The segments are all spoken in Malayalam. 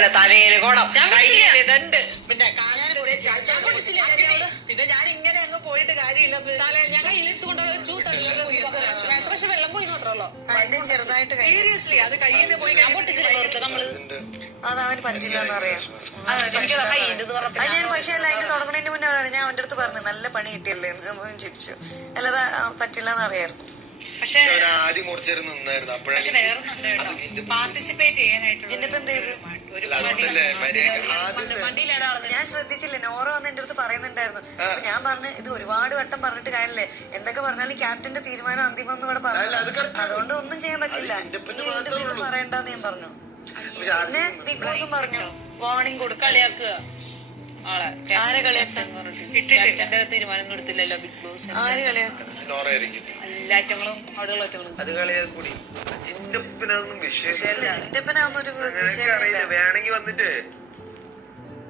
പോലെ തലയില് കുടം കയ്യില് ദണ്ട് പിന്നെ പിന്നെ ഞാൻ ഇങ്ങനെ അങ്ങ് പോയിട്ട് കാര്യമില്ല. ചെറുതായിട്ട് സീരിയസ്ലി അത് കയ്യിൽ നിന്ന് പോയി അത് അവന് പറ്റില്ല എന്ന് അറിയാം. ഞാൻ പക്ഷേ അല്ല അതിന്റെ തുടങ്ങുന്നതിന് മുന്നേ ഞാൻ അവന്റെ അടുത്ത് പറഞ്ഞു നല്ല പണി കിട്ടിയല്ലേ ചിരിച്ചു. അല്ലാതെ പറ്റില്ല എന്ന് അറിയായിരുന്നു. പക്ഷെ ആദ്യം കുറച്ചേരം നിന്നായിരുന്നു. ഞാൻ ശ്രദ്ധിച്ചില്ല. നോറ വന്ന് എന്റെ അടുത്ത് പറയുന്നുണ്ടായിരുന്നു. അപ്പൊ ഞാൻ പറഞ്ഞു ഇത് ഒരുപാട് വട്ടം പറഞ്ഞിട്ട് കാര്യല്ലേ, എന്തൊക്കെ പറഞ്ഞാലും ക്യാപ്റ്റന്റെ തീരുമാനം അന്തിമം എന്ന് കൂടെ പറഞ്ഞു. അതുകൊണ്ട് ഒന്നും ചെയ്യാൻ പറ്റില്ല. ഇനി വീണ്ടും വീണ്ടും പറയണ്ടെന്ന് ഞാൻ പറഞ്ഞു. പിന്നെ ബിഗ് ബോസും പറഞ്ഞു വാർണിംഗ് കൊടുക്കുക. ആരെ കളിയാക്കാൻ തീരുമാനം എടുത്തില്ലല്ലോ ബിഗ് ബോസ്. ആര് കളിയാക്കണം? എല്ലാ ഐറ്റങ്ങളും അവിടെയുള്ള വേണമെങ്കിൽ വന്നിട്ട്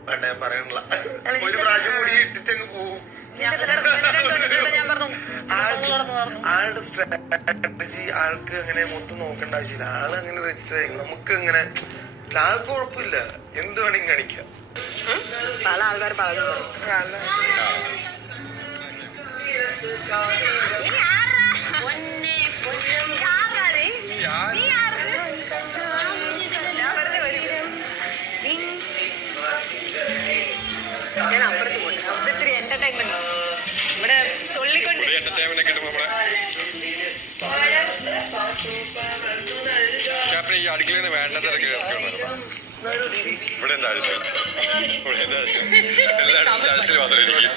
വേണ്ട ഞാൻ പറയാനുള്ള ഒരു പ്രാവശ്യം കൂടി ഇട്ടിട്ടങ്ങ് പോവും. ആളുടെ സ്ട്രാറ്റജി ആൾക്ക് അങ്ങനെ മൊത്തം നോക്കേണ്ട ആവശ്യമില്ല. ആള് അങ്ങനെ രജിസ്റ്റർ ആയി നമുക്ക് അങ്ങനെ ആൾക്ക് കുഴപ്പമില്ല, എന്ത് വേണമെങ്കിൽ കാണിക്കാം. പല ആൾക്കാർ പലതും ഞാൻ അപ്പുറത്ത് പോട്ടെ. അവിടെ ഇത്തിരി എന്റർടൈൻമെന്റ് ഇവിടെ ചൊല്ലിക്കൊണ്ട് ഈ അടുക്കളയിൽ നിന്ന് വേണ്ട തിരക്ക് ഇവിടെ എന്താ ആവശ്യം? മാത്രമേ ഇരിക്കും.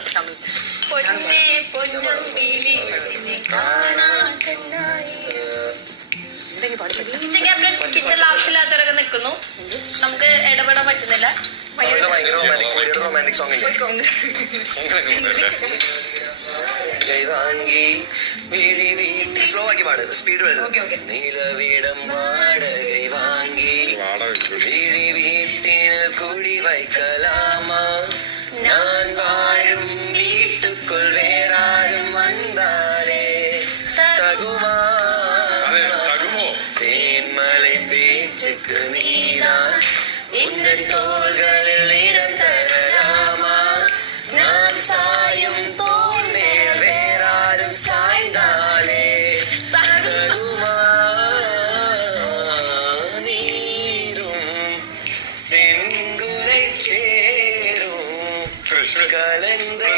കിച്ചണിൽ ആവശ്യമില്ലാത്തവരൊക്കെ നിൽക്കുന്നു. നമുക്ക് ഇടപെടാൻ പറ്റുന്നില്ല. റൊമാൻറ്റിക് സോങ് സ്ലോ ആക്കി പാട്, സ്പീഡ് നീലവീടം വാടകை വാങ്ങി വീഴി വീട്ടിൽ കുടി വയ്ക്കലാമാ ഞാൻ വാഴും വീട്ടുക്കുൾ വേറാരും വന്നാലേ തകുമാ തേന്മலை பேச்சுக்கு நீதான் இந்த தோள்களில் இடம் தரலாமா நான் சாயும் தோல் மேல் வேறாரும் சாய்ந்தாலே தகுமா நீரும் செங்குலை சேரும் கலந்து